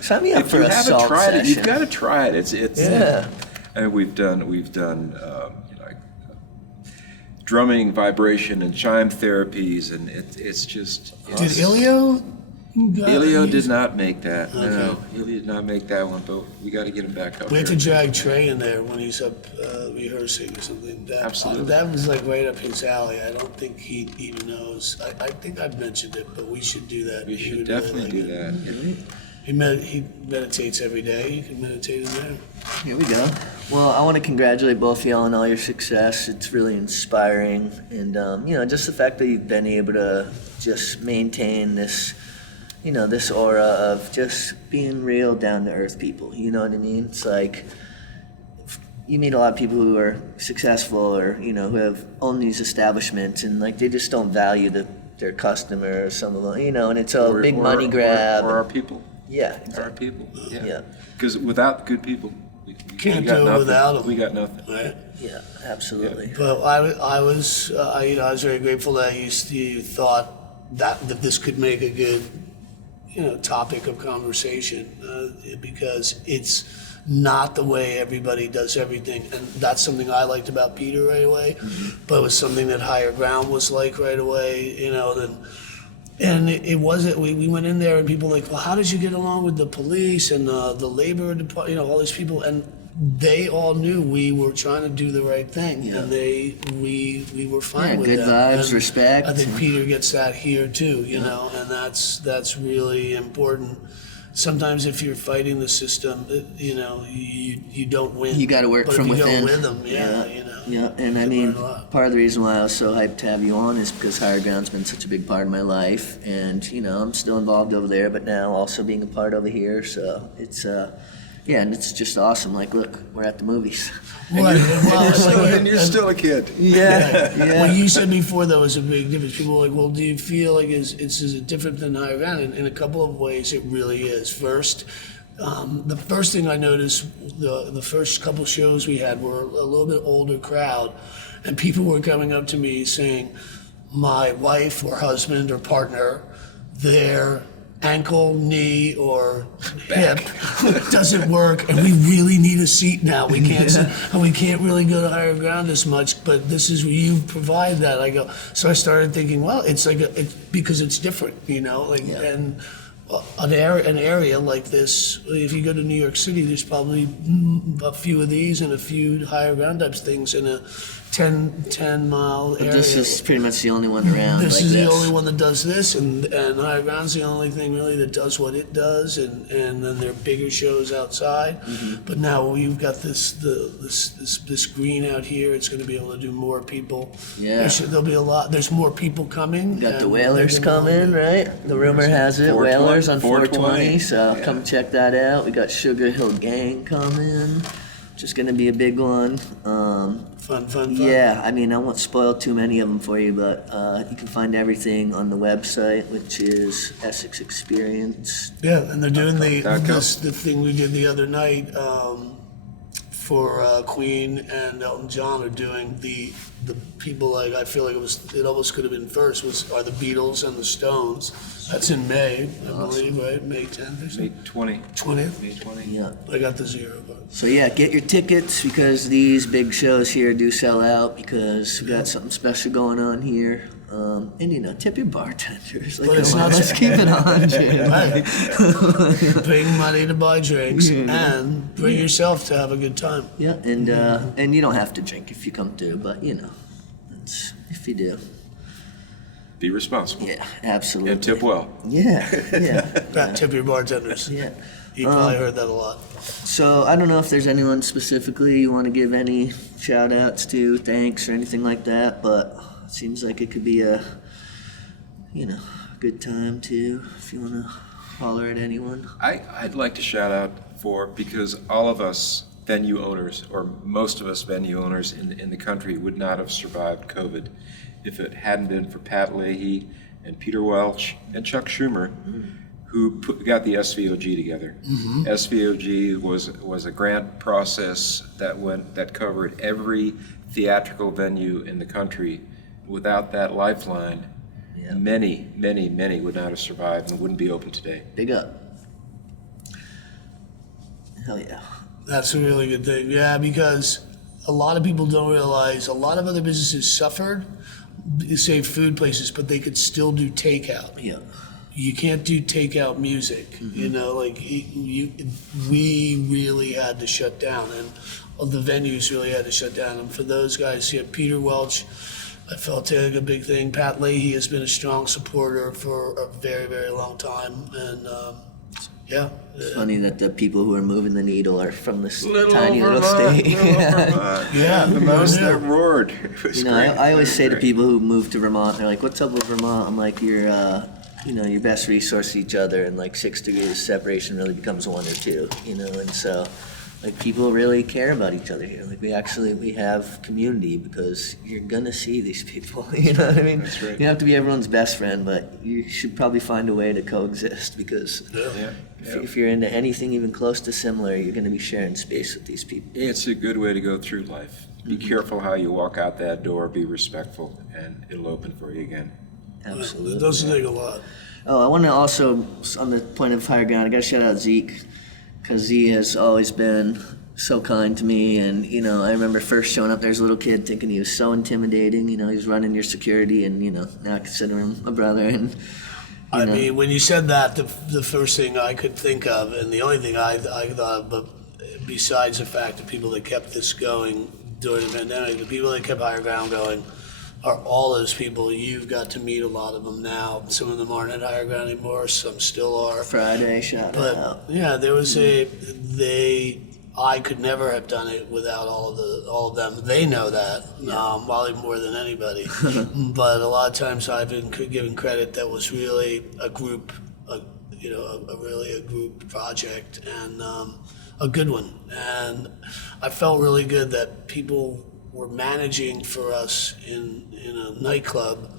Sign me up if for you a haven't salt tried it, you've session. got to try it. It's Yeah. And we've done drumming, vibration, and chime therapies, and it's just. Did Ilio? Ilio did not make that. No, he did not make that one. But we got to get him back up. We have to here. drag Trey in there when he's up rehearsing or something. Absolutely. That was like right up his alley. I don't think he even knows. I think I've mentioned it, but we should do that. We He should would definitely really do like it. that. He meditates every day. You can meditate in there. Here we go. Well, I want to congratulate both of y'all on all your success. It's really inspiring. And, just the fact that you've been able to just maintain this, this aura of just being real, down-to-earth people. You know what I mean? It's like you meet a lot of people who are successful or, who have owned these establishments, and, like, they just don't value their customer or some of them, and it's a big money grab. Or our people. Yeah, Our exactly. people. Yeah. Because without good people, we Can't got do it nothing. without 'em. We got nothing. Right? Yeah, absolutely. But I was very grateful that you thought that this could make a good, topic of conversation because it's not the way everybody does everything, and that's something I liked about Peter right away. But it was something that Higher Ground was like right away, And it wasn't. We went in there and people were like, well, how did you get along with the police and the labor department? All these people, and they all knew we were trying to do the right thing, and we were fine with good that. vibes, And respect. I think Peter gets that here too, and that's really important. Sometimes if you're fighting the system, you don't win. You got to work but from if you within. don't win them, Yeah, and I you mean, learn a lot. part of the reason why I was so hyped to have you on is because Higher Ground's been such a big part of my life, and I'm still involved over there, but now also being a part over here. So it's Yeah, and it's just awesome. Like, look, we're at the movies. Right. Well, it's like- And you're still a kid. Yeah, yeah. What you said before, though, is a big difference. People are like, well, do you feel like is it different than higher ground? And in a couple of ways, it really is. First, the first thing I noticed, the first couple shows we had were a little bit older crowd, and people were coming up to me saying, my wife or husband or partner, their ankle, knee, or hip doesn't work, and we really need a seat now. We can't, and we can't really go to higher ground as much. But this is where you provide that. I go. So I started thinking, well, it's like it's because it's different, like and. An area like this, if you go to New York City, there's probably a few of these and a few higher ground types things in a 10-mile area. This is pretty much the only one around. This like is this. the only one that does this, and higher ground's the only thing really that does what it does, and then there are bigger shows outside. But now we've got this green out here. It's going to be able to do more people. Yeah. There'll be a lot. There's more people coming. We got the and Whalers they're gonna- coming, right? The rumor has it, 420, Whalers on 420, 420. so come check that out. We got Sugar Hill Gang coming, just gonna be a big one. Fun. Yeah, I mean, I won't spoil too many of them for you, but you can find everything on the website, which is Essex Experience. Yeah, and they're doing the .com. thing we did the other night for Queen and Elton John are doing the people like I feel like it almost could have been first are the Beatles and the Stones. That's in May, I believe, right? May 10th or something. May 20. 20th. May 20. Yeah. I got the zero, but So yeah, get your tickets because these big shows here do sell out because we got something special going on here. And tip your bartenders. Like, But it's come on, not- let's keep it on, Jim. right. Bring money to buy drinks and bring yourself to have a good time. Yeah, and you don't have to drink if you come through, but it's, if you do, Be responsible. yeah, absolutely. And tip well. Yeah. Tip your bartenders. Yeah. You probably heard that a lot. So I don't know if there's anyone specifically you want to give any shout outs to, thanks, or anything like that, but it seems like it could be a good time too, if you want to holler at anyone. I'd like to shout out because all of us venue owners, or most of us venue owners in the country, would not have survived COVID if it hadn't been for Pat Leahy and Peter Welch and Chuck Schumer, who got the SVOG together. SVOG was a grant process that covered every theatrical venue in the country. Without that lifeline, Yeah. many would not have survived and wouldn't be open today. Big up. Hell yeah. That's a really good thing. Yeah, because a lot of people don't realize a lot of other businesses suffered, say food places, but they could still do takeout. Yeah. You can't do takeout music, we really had to shut down, and the venues really had to shut down. And for those guys, Peter Welch, I felt like a big thing. Pat Leahy has been a strong supporter for a very, very long time, and Funny that the people who are moving the needle are from this tiny little state. Yeah, the mouse yeah. that roared. It was great. I always say to Great. people who move to Vermont, they're like, "What's up with Vermont?" I'm like, "You're, your best resource to each other, and like 6 degrees of separation really becomes 1 or 2, And so, like, people really care about each other here. Like, we have community because you're gonna see these people. You know what I mean? That's right. You don't have to be everyone's best friend, but you should probably find a way to coexist because Yeah. if you're into anything even close to similar, you're gonna be sharing space with these people. It's a good way to go through life. Be careful how you walk out that door, be respectful, and it'll open for you again. Absolutely. It doesn't take a lot. Oh, I want to also, on the point of higher ground, I got to shout out Zeke, because Z has always been so kind to me. And, I remember first showing up there as a little kid thinking he was so intimidating. He was running your security, and, now I consider him a brother. And, I mean, when you said that, the first thing I could think of, and the only thing I thought of, but besides the fact that people that kept this going during the pandemic, the people that kept higher ground going are all those people. You've got to meet a lot of them now. Some of them aren't at higher ground anymore. Some still are. Friday, shout But out. yeah, there was I could never have done it without all of them. They know that, probably more than anybody. But a lot of times I've been given credit that was really a group, really a group project, and a good one. And I felt really good that people were managing for us in a nightclub,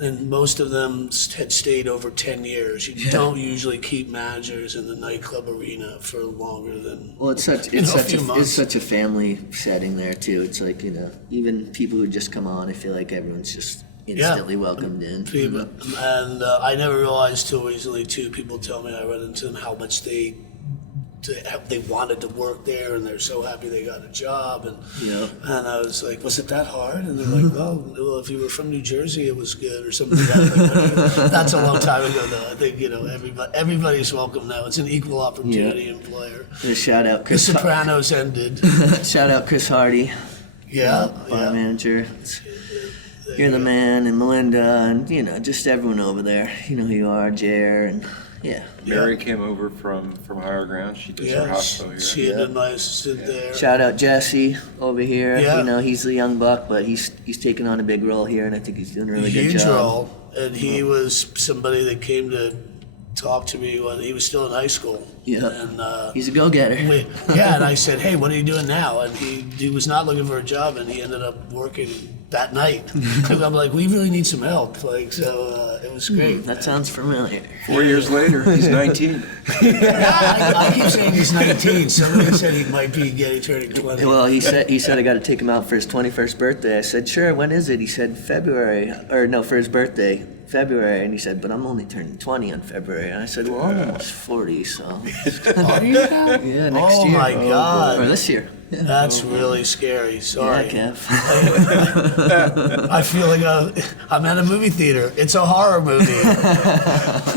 and most of them had stayed over 10 years. You don't usually keep managers in the nightclub arena for longer than Well, it's such a family setting there too. It's like, even people who just come on, I feel like everyone's just instantly welcomed in. people. And I never realized till recently too, people tell me I run into them how much they wanted to work there, and they're so happy they got a job. And I was like, was it that hard? And they're like, well, if you were from New Jersey, it was good, or something like that. That's a long time ago, though. I think everybody's welcome now. It's an equal opportunity employer. Shout out The Chris. Sopranos ended. Shout out Chris Hardy, bar manager. You're the man, and Melinda, and just everyone over there. You know who you are, Jer, and Mary came over from Higher Ground. She does her hospital here. She had a nice sit there. Shout out Jesse over here. Yeah. He's the young buck, but he's taking on a big role here, and I think he's doing a really good Huge job. role, and he was somebody that came to talk to me when he was still in high school. Yeah. And He's a go-getter. and I said, hey, what are you doing now? And he was not looking for a job, and he ended up working that night. I'm like, we really need some help. So it was great. That sounds familiar. 4 years later, he's 19. I keep saying he's 19. Somebody said he might be turning 20. Well, he said I got to take him out for his 21st birthday. I said, sure. When is it? He said February, or no, for his birthday, February. And he said, but I'm only turning 20 on February. And I said, well, I'm almost 40, so Are you now? yeah, next year. Oh my God. Or this year. Yeah. That's really scary. Sorry. Yeah, Kev. I feel like I'm at a movie theater. It's a horror movie.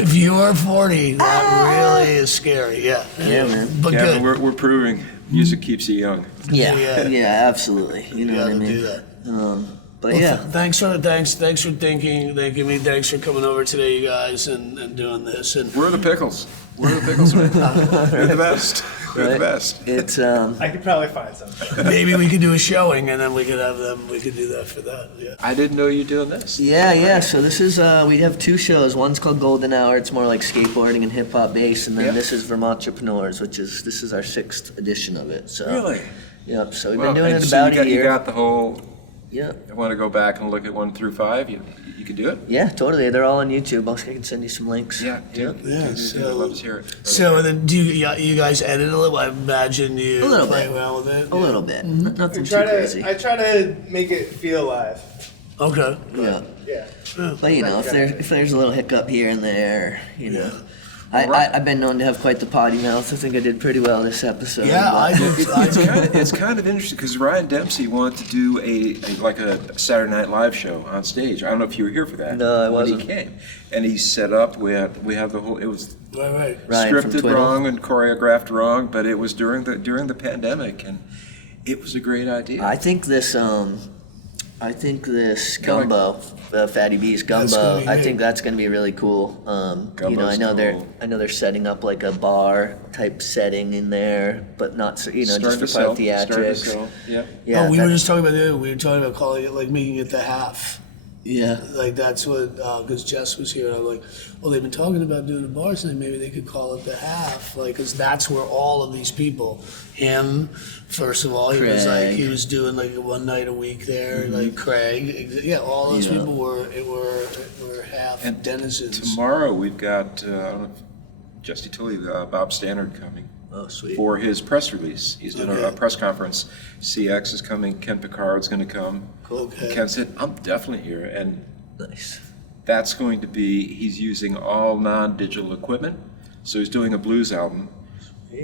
If you are 40, that really is scary. Yeah. Yeah, man. But Yeah, good. we're proving music keeps you young. Yeah, absolutely. You know You what I gotta mean? do that. But Well, yeah. thanks for thanking me. Thanks for coming over today, you guys, and doing this. And We're the pickles. We're the pickles, man. We're the best. We're the best. It's I could probably find something. maybe we could do a showing, and then we could have them. We could do that for that. Yeah. I didn't know you were doing this. yeah. So this is we have two shows. One's called Golden Hour. It's more like skateboarding and hip hop based, and then Yep. this is Vermontrepreneurs, this is our 6th edition of it. So Really? Yep. So we've Well, been doing and it so about you a year. You got the whole. Yeah. I want to go back and look at 1 through 5. You can do it. Yeah, totally. They're all on YouTube. I can send you some links. Yeah. Yep. Yeah, I'd love to hear it. So then, do you guys edit a little? I imagine you A little play bit. around with it. A little bit. Nothing too Try crazy. I try to make it feel live. Okay. Yeah. Yeah. But if there's a little hiccup here and there, I've been known to have quite the potty mouth. I think I did pretty well this episode. Yeah, I but- did. It's kind of interesting because Ryan Dempsey wanted to do a Saturday Night Live show on stage. I don't know if you were here for that. No, I when wasn't. he came, and he set up. We have the whole. It was Right. Ryan from scripted Twiddle. wrong and choreographed wrong, but it was during the pandemic, and it was a great idea. I think this gumbo, Fatty B's That's gumbo. gonna be I good. think that's gonna be really cool. I Gumbo's know cool. they're setting up like a bar type setting in there, but not just Starting for to part sell. of theatrics. Yeah. Yeah, we were just talking about it. We were talking about calling it, like, making it the half. yeah. Like, that's what, because Jess was here, and I'm like, well, they've been talking about doing a bar tonight, maybe they could call it the half, like, because that's where all of these people, him, first of all, he was like, Craig. he was doing like one night a week there, like Craig, all those Yeah. people were half And denizens. Tomorrow we've got I don't know if Justy Tully, Bob Stannard coming Oh, sweet. for his press release. He's doing a press conference. CX is coming. Ken Picard's going to come. Okay. Ken said, "I'm definitely here," and Nice. that's going to be. He's using all non-digital equipment, so he's doing a blues album,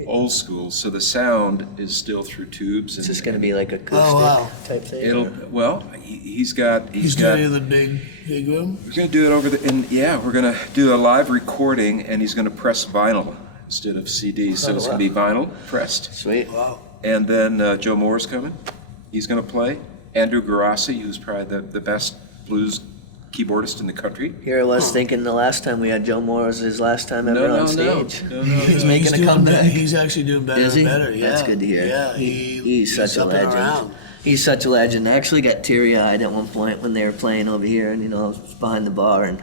old school. So the sound is still through tubes. It's And just gonna be like acoustic wow. type thing. it'll. Well, he's got. He's doing it in the big room. We're going to do it over we're going to do a live recording, and he's going to press vinyl instead of CD. So it's going to be vinyl pressed. Sweet. Wow. And then Joe Moore's coming. He's going to play. Andrew Garassi, who's probably the best blues keyboardist in the country. Here I was thinking the last time we had Joe Moore was his last time ever on stage. No. He's making a doing comeback. He's actually doing better Is he? and better. Yeah. That's good to hear. Yeah, He's such a up and legend. around. He's such a legend. I actually got teary-eyed at one point when they were playing over here, and I was behind the bar, and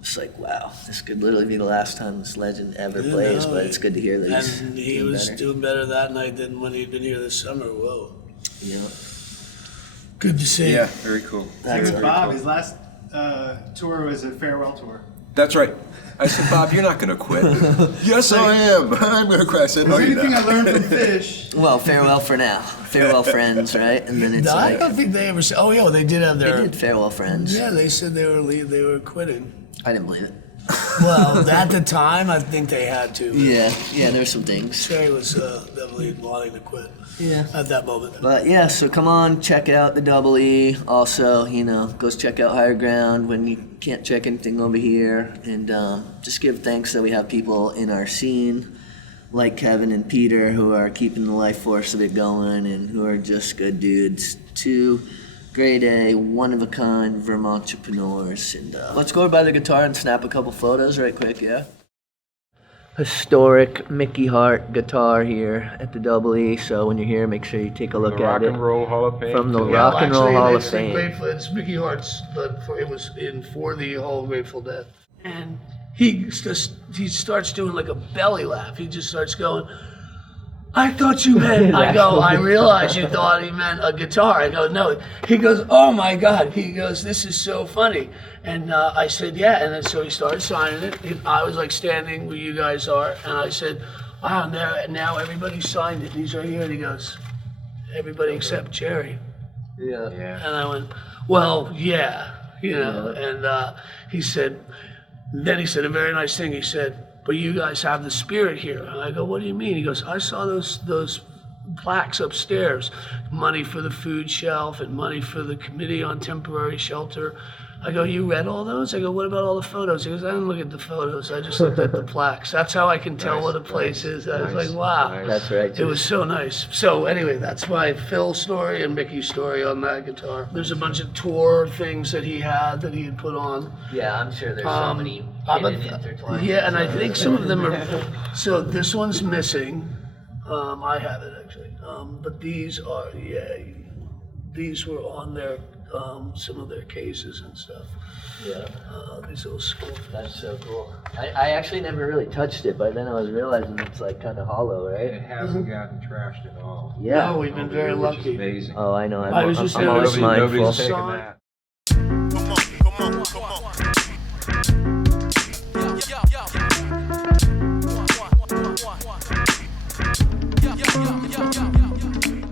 it's like, wow, this could literally be the last time this legend ever You plays, know, but it's good to hear that he's And he doing was better. doing better that night than when he'd been here this summer. Whoa. Yeah. Good to see. Yeah, very cool. That's Here's very Bob. cool. His last tour was a farewell tour. That's right. I said, Bob, you're not going to quit. Yes, I am. I'm going to quit. I said, If no, there's you're anything I not. learned from Fish, Well, farewell for now. Farewell friends, right? And then it's No, I like, don't think they ever said. Oh, yeah, they did have they their. did farewell friends. Yeah, they said they were quitting. I didn't believe it. Well, at the time, I think they had to. Yeah, there's some things. Terry was definitely wanting to quit Yeah. at that moment. But yeah, so come on, check out the Double E. Also, go check out Higher Ground when you can't check anything over here. And just give thanks that we have people in our scene like Kevin and Peter who are keeping the life force of it going and who are just good dudes. 2 grade A, one-of-a-kind Vermontrepreneurs. And let's go by the guitar and snap a couple photos right quick, yeah? Historic Mickey Hart guitar here at the Double E. So when you're here, make sure you take a look at it. Roll Hall of Fame. From the Rock and Roll Hall of Fame. It's Mickey Hart's, but it was in for the whole Grateful Dead. And he starts doing like a belly laugh. He just starts going, I thought you meant, I realized you thought he meant a guitar. I go, no. He goes, oh my God. He goes, this is so funny. And I said, yeah. And then so he started signing it. And I was like standing where you guys are. And I said, wow, now everybody signed it. And he's right here. And he goes, everybody except Jerry. Yeah. And I went, well, yeah, And he said a very nice thing. He said, but you guys have the spirit here. And I go, what do you mean? He goes, I saw those plaques upstairs, money for the food shelf and money for the Committee on Temporary Shelter. I go, you read all those? I go, what about all the photos? He goes, I didn't look at the photos. I just looked at the plaques. That's how I can tell what a place is. I was like, wow. That's right. It was so nice. So anyway, that's my Phil story and Mickey's story on that guitar. There's a bunch of tour things that he had put on. Yeah, I'm sure there's so many hidden intertwined. Yeah, and I think some of them are. So this one's missing. I have it actually. But these are, these were on their some of their cases and stuff. Yeah, These little skull. that's so cool. I actually never really touched it, but then I was realizing it's like kind of hollow, It right? hasn't gotten trashed at all. Yeah. No, we've been very Which is lucky. amazing. Oh, I know. I was just I'm always noticing mindful. Nobody's taken Sign- that.